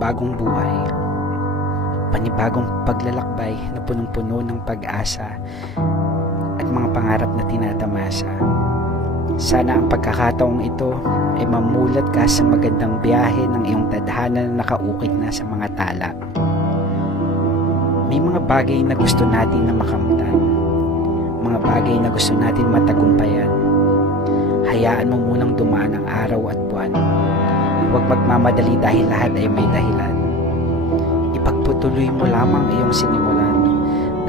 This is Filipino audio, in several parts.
panibagong buhay, panibagong paglalakbay na punong-puno ng pag-asa at mga pangarap na tinatamasa. Sana ang pagkakataong ito ay mamulat ka sa magandang biyahe ng iyong tadhana na nakaukit na sa mga tala. May mga bagay na gusto natin na makamtan, mga bagay na gusto natin matagumpayan. Hayaan mo munang dumaan ang araw at buwan. Huwag magmamadali dahil lahat ay may dahilan. Ipagputuloy mo lamang iyong sinimulan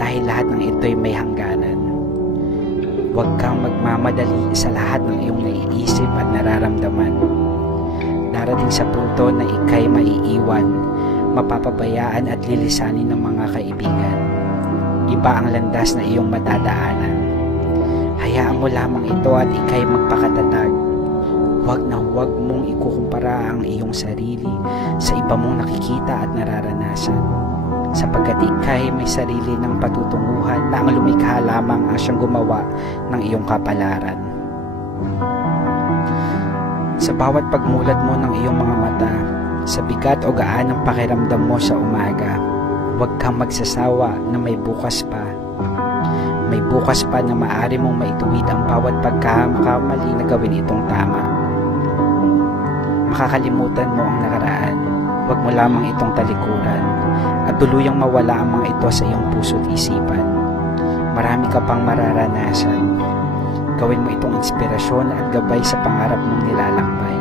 dahil lahat ng ito'y may hangganan. Huwag kang magmamadali sa lahat ng iyong naiisip at nararamdaman. Darating sa punto na ika'y maiiwan, mapapabayaan at lilisanin ng mga kaibigan. Iba ang landas na iyong madadaanan. Hayaan mo lamang ito at ika'y magpakatatag. Huwag na huwag mong ikukumpara ang iyong sarili sa iba mong nakikita at nararanasan, sapagkat ika'y may sarili ng patutunguhan na ang lumikha lamang ang siyang gumawa ng iyong kapalaran. Sa bawat pagmulat mo ng iyong mga mata, sa bigat o gaan ng pakiramdam mo sa umaga, huwag kang magsasawa na may bukas pa. May bukas pa na maaari mong maituwid ang bawat pagkakamali na gawin itong tama. Makakalimutan mo ang nakaraan, huwag mo lamang itong talikuran, at tuluyang mawala ang mga ito sa iyong puso't isipan. Marami ka pang mararanasan. Gawin mo itong inspirasyon at gabay sa pangarap mong nilalakbay.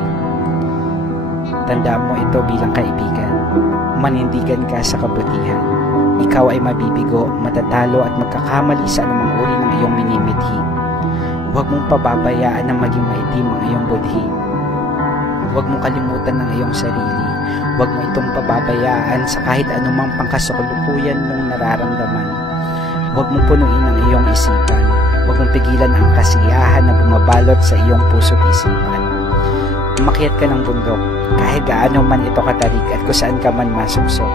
Tandaan mo ito bilang kaibigan. Manindigan ka sa kabutihan. Ikaw ay mabibigo, matatalo at magkakamali sa anumang uri ng iyong minimithi. Huwag mong pababayaan na maging maitim ang iyong budhi. Huwag mong kalimutan ng iyong sarili. Huwag mo itong pababayaan sa kahit anumang pangkasukulukuyan mong nararamdaman. Huwag mong punuin ang iyong isipan. Huwag mong pigilan ang kasiyahan na bumabalot sa iyong puso't isipan. Umakyat ka ng bundok, kahit gaano man ito katarik at kung saan ka man masuksok.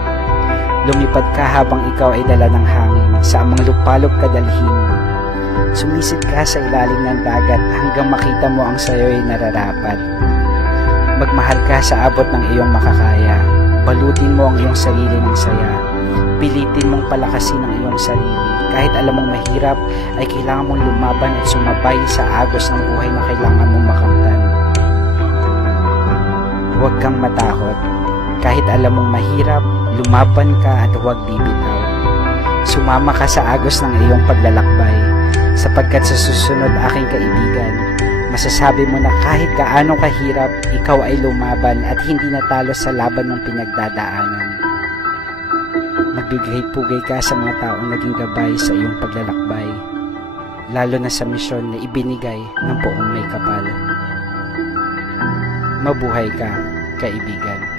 Lumipad ka habang ikaw ay dala ng hangin sa amang lupalop kadalhin. Sumisid ka sa ilalim ng dagat hanggang makita mo ang sayo'y nararapat. Magmahal ka sa abot ng iyong makakaya. Balutin mo ang iyong sarili ng saya. Pilitin mong palakasin ang iyong sarili. Kahit alam mong mahirap, ay kailangan mong lumaban at sumabay sa agos ng buhay na kailangan mong makamtan. Huwag kang matakot. Kahit alam mong mahirap, lumaban ka at huwag bibitaw. Sumama ka sa agos ng iyong paglalakbay, sapagkat sa susunod aking kaibigan, masasabi mo na kahit gaano kahirap, ikaw ay lumaban at hindi natalo sa laban mong pinagdadaanan. Magbigay-pugay ka sa mga taong naging gabay sa iyong paglalakbay, lalo na sa misyon na ibinigay ng Poong May Kapal. Mabuhay ka, kaibigan.